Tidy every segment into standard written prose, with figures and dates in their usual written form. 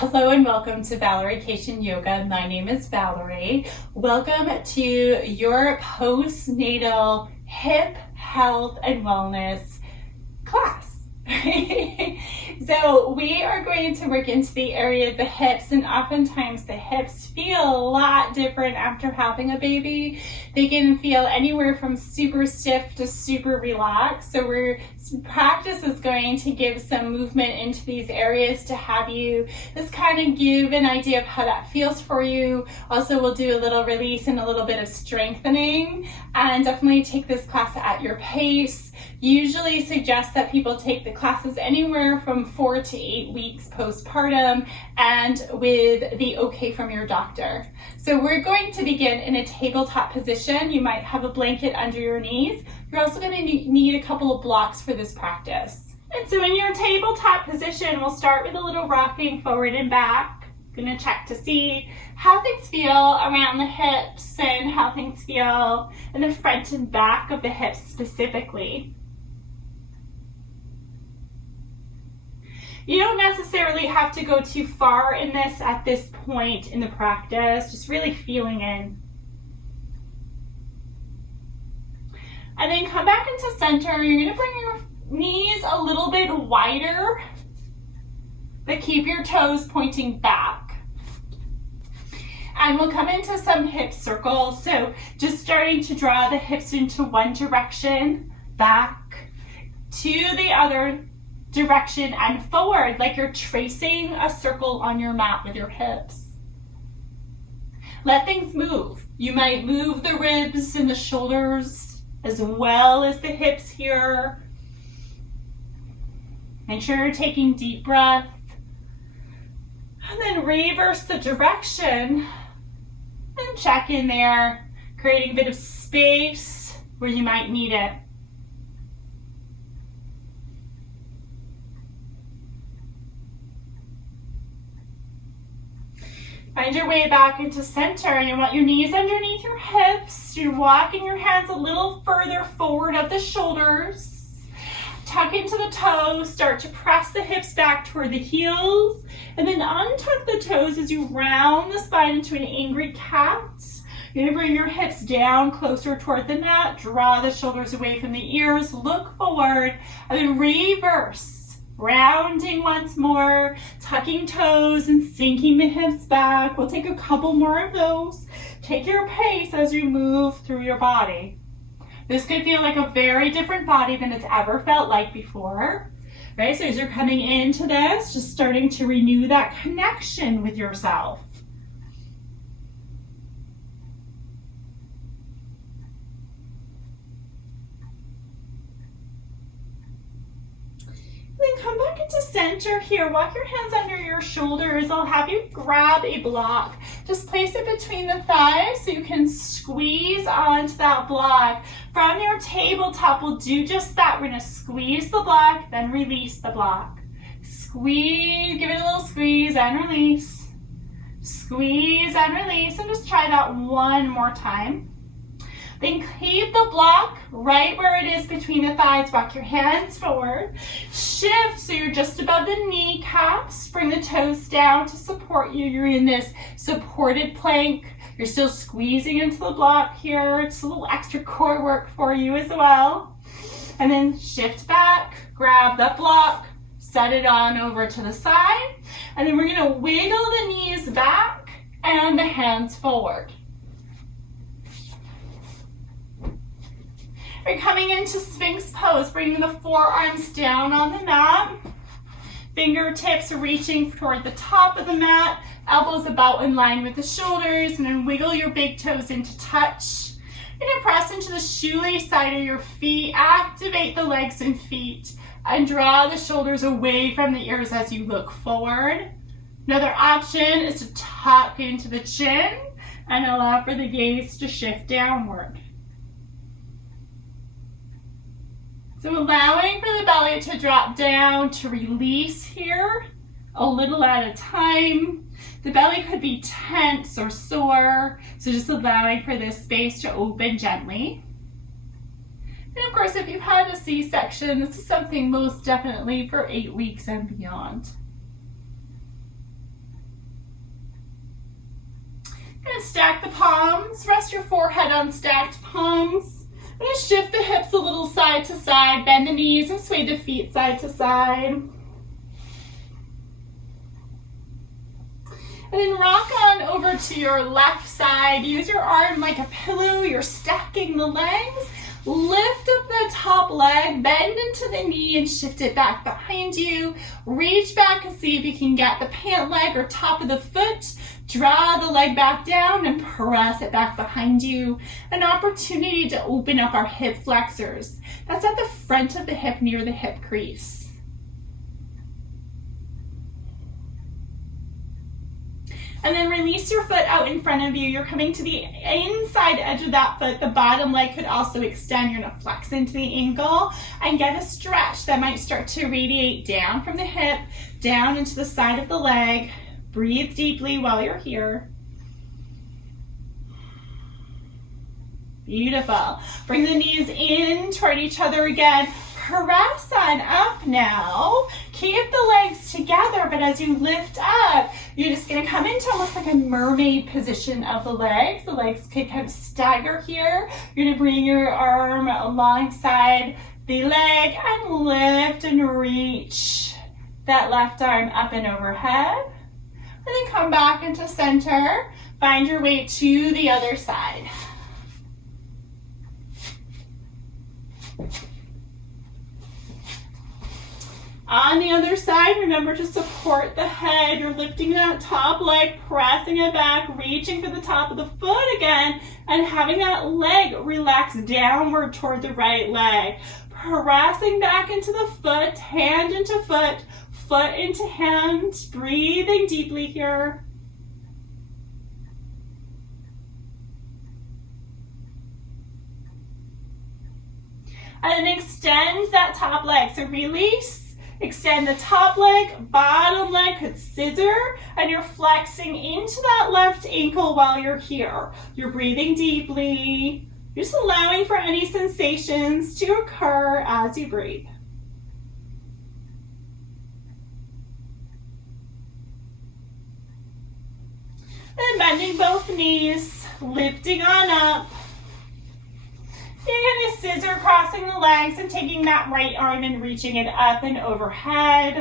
Hello and welcome to Valeriecation Yoga. My name is Valerie. Welcome to your postnatal hip health and wellness class. So we are going to work into the area of the hips, and oftentimes the hips feel a lot different after having a baby. They can feel anywhere from super stiff to super relaxed. So practice is going to give some movement into these areas to have you just kind of give an idea of how that feels for you. Also, we'll do a little release and a little bit of strengthening, and definitely take this class at your pace. Usually suggest that people take the classes anywhere from 4 to 8 weeks postpartum, and with the okay from your doctor. So we're going to begin in a tabletop position. You might have a blanket under your knees. You're also going to need a couple of blocks for this practice. And so in your tabletop position, we'll start with a little rocking forward and back. Going to check to see how things feel around the hips and how things feel in the front and back of the hips specifically. You don't necessarily have to go too far in this at this point in the practice, just really feeling in. And then come back into center. You're going to bring your knees a little bit wider, but keep your toes pointing back. And we'll come into some hip circles. So just starting to draw the hips into one direction, back to the other direction and forward, like you're tracing a circle on your mat with your hips. Let things move. You might move the ribs and the shoulders as well as the hips here. Make sure you're taking deep breath. And then reverse the direction and check in there, creating a bit of space where you might need it. Find your way back into center. You want your knees underneath your hips. You're walking your hands a little further forward of the shoulders. Tuck into the toes. Start to press the hips back toward the heels. And then untuck the toes as you round the spine into an angry cat. You're going to bring your hips down closer toward the mat. Draw the shoulders away from the ears. Look forward. And then reverse. Rounding once more, tucking toes and sinking the hips back. We'll take a couple more of those. Take your pace as you move through your body. This could feel like a very different body than it's ever felt like before. Right? So as you're coming into this, just starting to renew that connection with yourself. Then come back into center here. Walk your hands under your shoulders. I'll have you grab a block. Just place it between the thighs so you can squeeze onto that block. From your tabletop, we'll do just that. We're going to squeeze the block, then release the block. Squeeze, give it a little squeeze and release. Squeeze and release. And just try that one more time. Then keep the block right where it is between the thighs. Walk your hands forward. Shift so you're just above the kneecaps. Bring the toes down to support you. You're in this supported plank. You're still squeezing into the block here. It's a little extra core work for you as well. And then shift back, grab that block, set it on over to the side. And then we're going to wiggle the knees back and the hands forward. We're coming into Sphinx pose, bringing the forearms down on the mat. Fingertips reaching toward the top of the mat. Elbows about in line with the shoulders. And then wiggle your big toes into touch. You're going to press into the shoelace side of your feet. Activate the legs and feet. And draw the shoulders away from the ears as you look forward. Another option is to tuck into the chin and allow for the gaze to shift downward. So allowing for the belly to drop down, to release here, a little at a time. The belly could be tense or sore, so just allowing for this space to open gently. And of course, if you've had a C-section, this is something most definitely for 8 weeks and beyond. Gonna stack the palms, rest your forehead on stacked palms. I'm gonna shift the hips a little side to side, bend the knees and sway the feet side to side. And then rock on over to your left side. Use your arm like a pillow. You're stacking the legs. Lift up the top leg, bend into the knee and shift it back behind you. Reach back and see if you can get the pant leg or top of the foot. Draw the leg back down and press it back behind you. An opportunity to open up our hip flexors. That's at the front of the hip near the hip crease. And then release your foot out in front of you. You're coming to the inside edge of that foot. The bottom leg could also extend. You're gonna flex into the ankle and get a stretch that might start to radiate down from the hip, down into the side of the leg. Breathe deeply while you're here. Beautiful. Bring the knees in toward each other again. Press on up now. Keep the legs together, but as you lift up, you're just gonna come into almost like a mermaid position of the legs. The legs can kind of stagger here. You're gonna bring your arm alongside the leg and lift and reach that left arm up and overhead. And then come back into center. Find your way to the other side. On the other side, remember to support the head. You're lifting that top leg, pressing it back, reaching for the top of the foot again, and having that leg relax downward toward the right leg. Pressing back into the foot, hand into foot, foot into hand, breathing deeply here. And then extend that top leg. So release. Extend the top leg, bottom leg could scissor, and you're flexing into that left ankle while you're here. You're breathing deeply. You're just allowing for any sensations to occur as you breathe. And bending both knees, lifting on up. You're going to scissor crossing the legs and taking that right arm and reaching it up and overhead.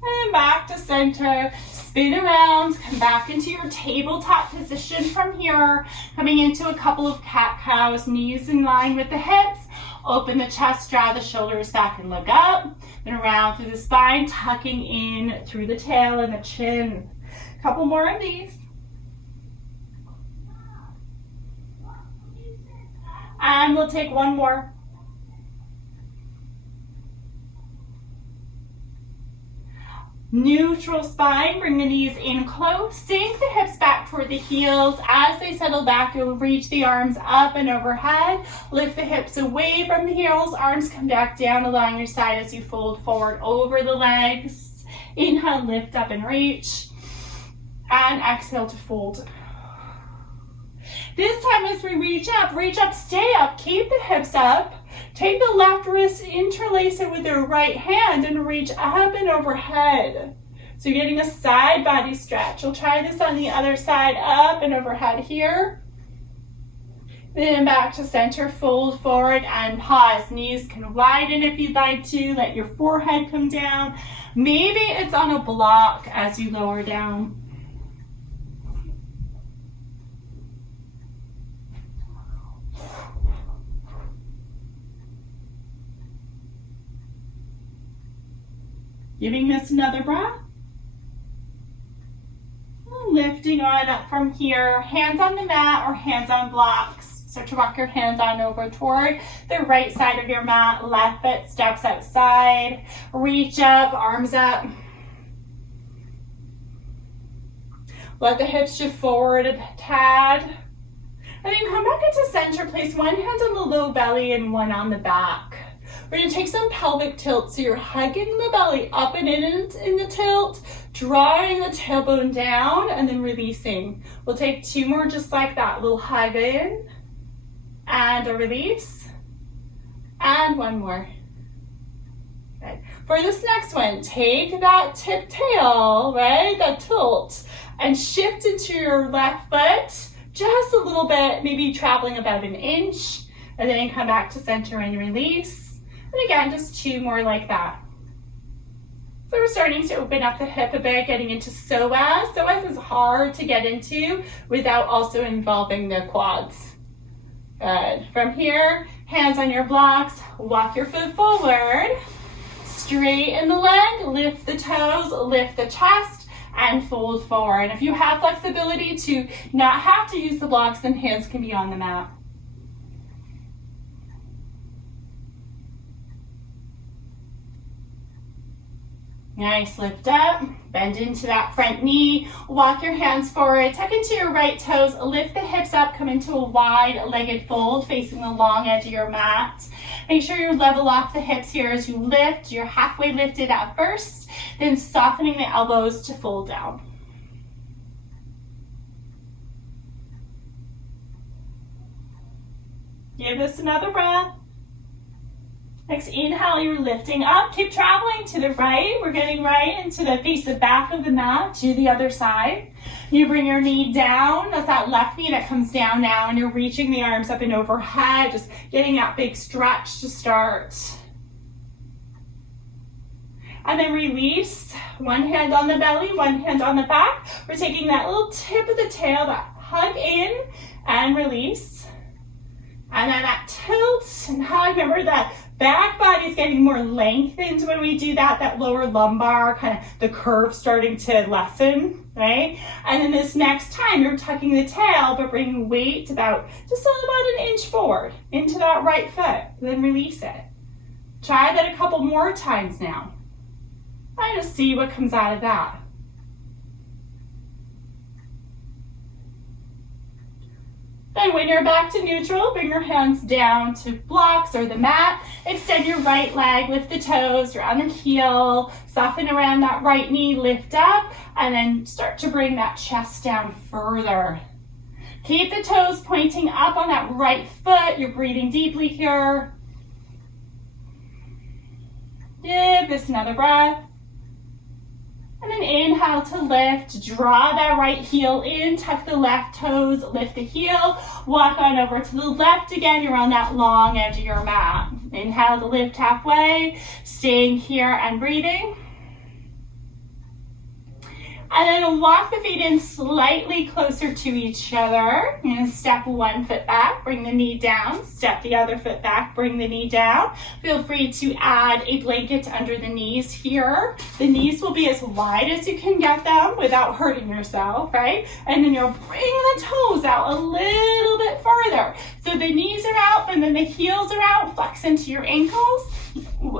And back to center. Spin around. Come back into your tabletop position from here. Coming into a couple of cat-cows. Knees in line with the hips. Open the chest, draw the shoulders back and look up. Then around through the spine, tucking in through the tail and the chin. A couple more of these. And we'll take one more. Neutral spine, bring the knees in close. Sink the hips back toward the heels. As they settle back, you'll reach the arms up and overhead. Lift the hips away from the heels. Arms come back down along your side as you fold forward over the legs. Inhale, lift up and reach. And exhale to fold. This time as we reach up, stay up, keep the hips up. Take the left wrist, interlace it with your right hand and reach up and overhead. So you're getting a side body stretch. We'll try this on the other side, up and overhead here. Then back to center, fold forward and pause. Knees can widen if you'd like to. Let your forehead come down. Maybe it's on a block as you lower down. Giving this another breath. Lifting on up from here. Hands on the mat or hands on blocks. Start to walk your hands on over toward the right side of your mat. Left foot steps outside. Reach up, arms up. Let the hips shift forward a tad. And then come back into center. Place one hand on the low belly and one on the back. We're going to take some pelvic tilt, so you're hugging the belly up and in the tilt, drawing the tailbone down, and then releasing. We'll take two more just like that. Little hug in, and a release, and one more. Good. For this next one, take that tip tail, right, that tilt, and shift into your left foot just a little bit, maybe traveling about an inch, and then come back to center and release. And again, just 2 more like that. So we're starting to open up the hip a bit, getting into psoas. Psoas is hard to get into without also involving the quads. Good. From here, hands on your blocks, walk your foot forward, straighten the leg, lift the toes, lift the chest, and fold forward. If you have flexibility to not have to use the blocks, then hands can be on the mat. Nice, lift up, bend into that front knee, walk your hands forward, tuck into your right toes, lift the hips up, come into a wide-legged fold facing the long edge of your mat. Make sure you level off the hips here as you lift. You're halfway lifted at first, then softening the elbows to fold down. Give this another breath. Next inhale, you're lifting up. Keep traveling to the right. We're getting right into the face the back of the mat to the other side. You bring your knee down. That's that left knee that comes down now, and you're reaching the arms up and overhead, just getting that big stretch to start. And then release. One hand on the belly, one hand on the back. We're taking that little tip of the tail, that hug in, and release. And then that tilt, and how I remember that back body is getting more lengthened when we do that, that lower lumbar, kind of the curve starting to lessen, right? And then this next time, you're tucking the tail, but bringing weight just about an inch forward into that right foot, then release it. Try that a couple more times now. And just see what comes out of that. Then when you're back to neutral, bring your hands down to blocks or the mat. Extend your right leg, lift the toes, you're on the heel, soften around that right knee, lift up, and then start to bring that chest down further. Keep the toes pointing up on that right foot. You're breathing deeply here. Give this another breath. And then inhale to lift, draw that right heel in, tuck the left toes, lift the heel, walk on over to the left again. You're on that long edge of your mat. Inhale to lift halfway, staying here and breathing. And then walk the feet in slightly closer to each other. You're gonna step one foot back, bring the knee down, step the other foot back, bring the knee down. Feel free to add a blanket under the knees here. The knees will be as wide as you can get them without hurting yourself, right? And then you'll bring the toes out a little bit further. So the knees are out and then the heels are out, flex into your ankles.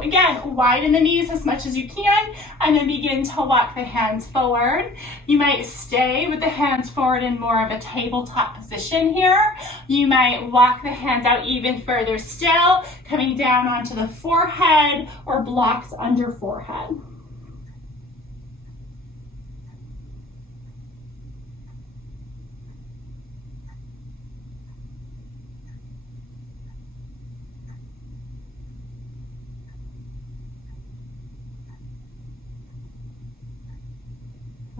Again, widen the knees as much as you can, and then begin to walk the hands forward. You might stay with the hands forward in more of a tabletop position here. You might walk the hands out even further still, coming down onto the forehead or blocked under forehead.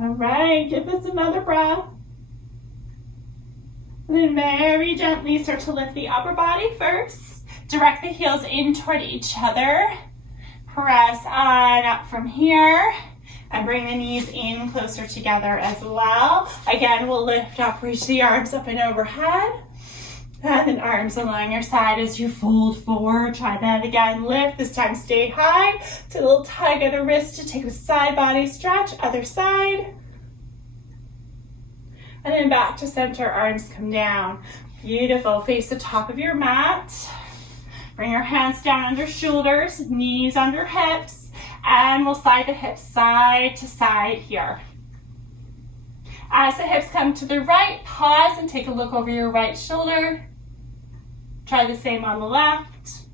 All right, give this another breath. And then very gently start to lift the upper body first. Direct the heels in toward each other. Press on up from here. And bring the knees in closer together as well. Again, we'll lift up, reach the arms up and overhead. And then arms along your side as you fold forward. Try that again. Lift. This time stay high. Take a little tug at the wrist to take a side body stretch. Other side. And then back to center. Arms come down. Beautiful. Face the top of your mat. Bring your hands down under shoulders. Knees under hips. And we'll slide the hips side to side here. As the hips come to the right, pause and take a look over your right shoulder. Try the same on the left.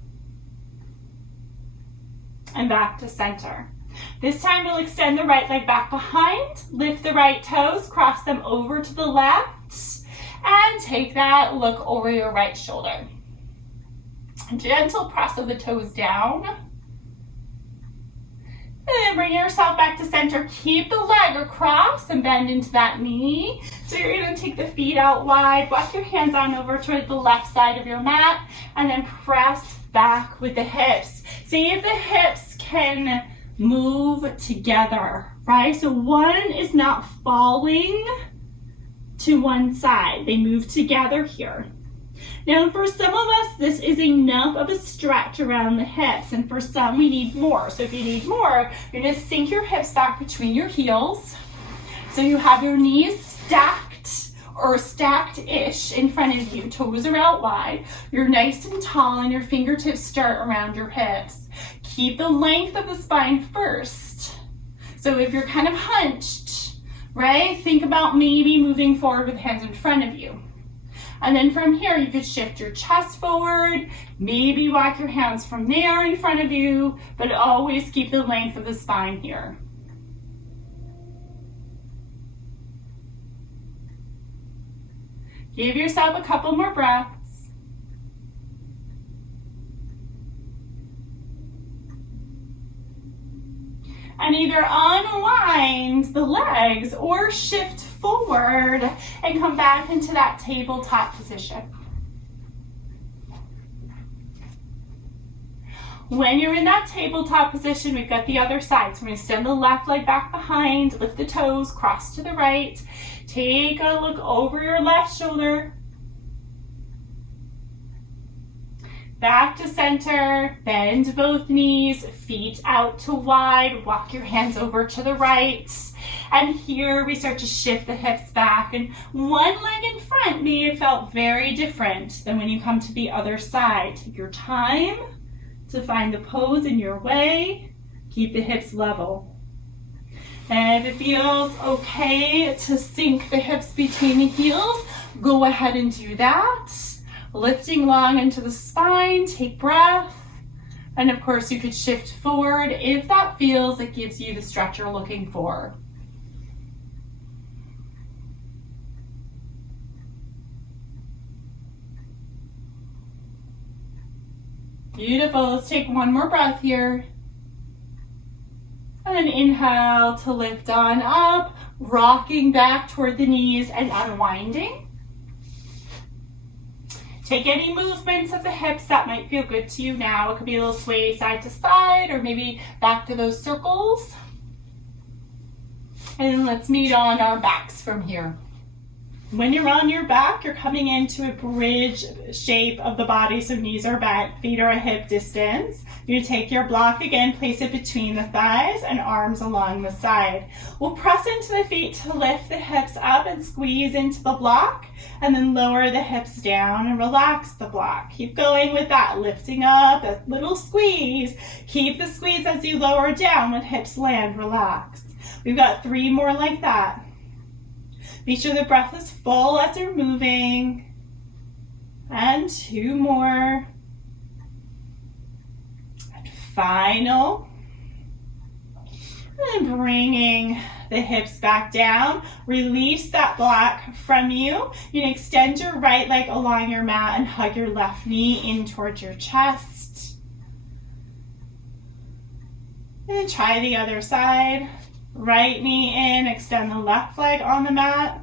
And back to center. This time we'll extend the right leg back behind, lift the right toes, cross them over to the left, and take that look over your right shoulder. Gentle press of the toes down. And then bring yourself back to center. Keep the leg across and bend into that knee. So you're gonna take the feet out wide, walk your hands on over toward the left side of your mat, and then press back with the hips. See if the hips can move together, right? So one is not falling to one side. They move together here. Now, for some of us, this is enough of a stretch around the hips, and for some, we need more. So if you need more, you're gonna sink your hips back between your heels. So you have your knees stacked or stacked-ish in front of you. Toes are out wide. You're nice and tall, and your fingertips start around your hips. Keep the length of the spine first. So if you're kind of hunched, right, think about maybe moving forward with hands in front of you. And then from here, you could shift your chest forward, maybe walk your hands from there in front of you, but always keep the length of the spine here. Give yourself a couple more breaths. And either unwind the legs or shift forward and come back into that tabletop position. When you're in that tabletop position, we've got the other side. So we're going to extend the left leg back behind, lift the toes, cross to the right. Take a look over your left shoulder. Back to center, bend both knees, feet out to wide, walk your hands over to the right. And here we start to shift the hips back, and one leg in front may have felt very different than when you come to the other side. Take your time to find the pose in your way. Keep the hips level. And if it feels okay to sink the hips between the heels, go ahead and do that. Lifting long into the spine, take breath. And of course you could shift forward if that feels like gives you the stretch you're looking for. Beautiful, let's take one more breath here. And then inhale to lift on up, rocking back toward the knees and unwinding. Take any movements of the hips that might feel good to you now. It could be a little sway side to side or maybe back to those circles. And let's meet on our backs from here. When you're on your back, you're coming into a bridge shape of the body, so knees are bent, feet are a hip distance. You take your block again, place it between the thighs and arms along the side. We'll press into the feet to lift the hips up and squeeze into the block, and then lower the hips down and relax the block. Keep going with that, lifting up, a little squeeze. Keep the squeeze as you lower down when hips land relaxed. We've got 3 more like that. Make sure the breath is full as you're moving. And 2 more. And final. And bringing the hips back down. Release that block from you. You can extend your right leg along your mat and hug your left knee in towards your chest. And then try the other side. Right knee in, extend the left leg on the mat.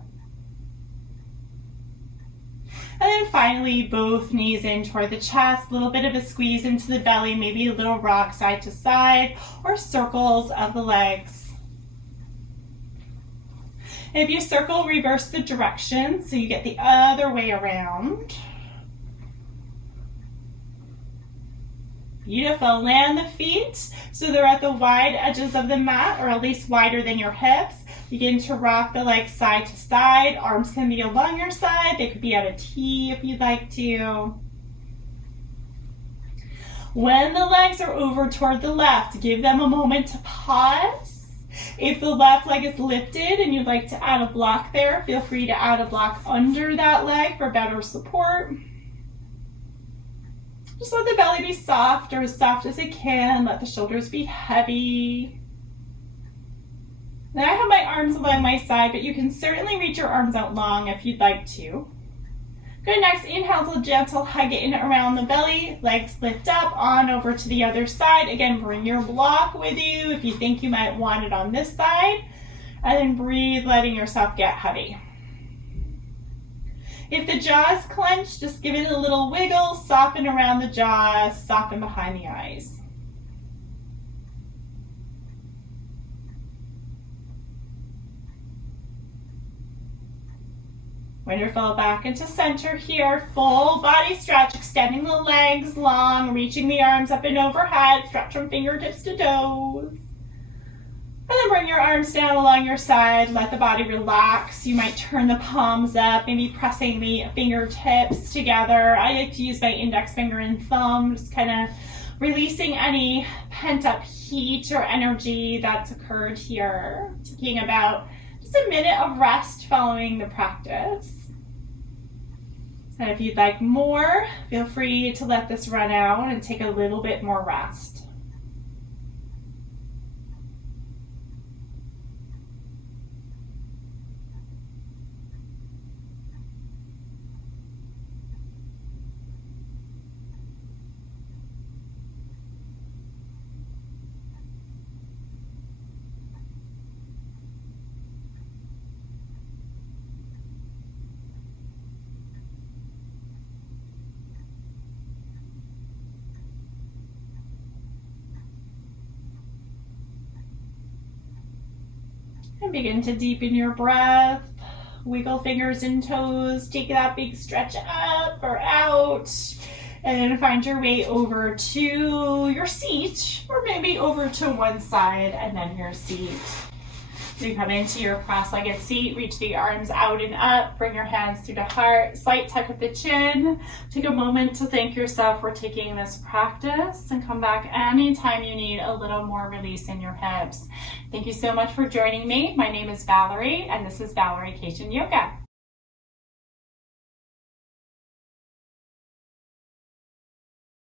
And then finally, both knees in toward the chest, a little bit of a squeeze into the belly, maybe a little rock side to side, or circles of the legs. If you circle, reverse the direction so you get the other way around. Beautiful. Land the feet so they're at the wide edges of the mat, or at least wider than your hips. Begin to rock the legs side to side. Arms can be along your side. They could be at a T if you'd like to. When the legs are over toward the left, give them a moment to pause. If the left leg is lifted and you'd like to add a block there, feel free to add a block under that leg for better support. Just let the belly be soft, or as soft as it can. Let the shoulders be heavy. Now I have my arms along my side, but you can certainly reach your arms out long if you'd like to. Good, next inhale to gentle hug in around the belly, legs lift up, on over to the other side. Again, bring your block with you if you think you might want it on this side. And then breathe, letting yourself get heavy. If the jaw is clenched, just give it a little wiggle, soften around the jaw, soften behind the eyes. Wonderful, back into center here, full body stretch, extending the legs long, reaching the arms up and overhead, stretch from fingertips to toes. And then bring your arms down along your side, let the body relax. You might turn the palms up, maybe pressing the fingertips together. I like to use my index finger and thumb, just kind of releasing any pent up heat or energy that's occurred here. Taking about just a minute of rest following the practice. And if you'd like more, feel free to let this run out and take a little bit more rest. And begin to deepen your breath. Wiggle fingers and toes. Take that big stretch up or out. And then find your way over to your seat, or maybe over to one side and then your seat. So you come into your cross-legged seat, reach the arms out and up, bring your hands through the heart, slight tuck of the chin. Take a moment to thank yourself for taking this practice, and come back anytime you need a little more release in your hips. Thank you so much for joining me. My name is Valerie, and this is Valerie Cation Yoga.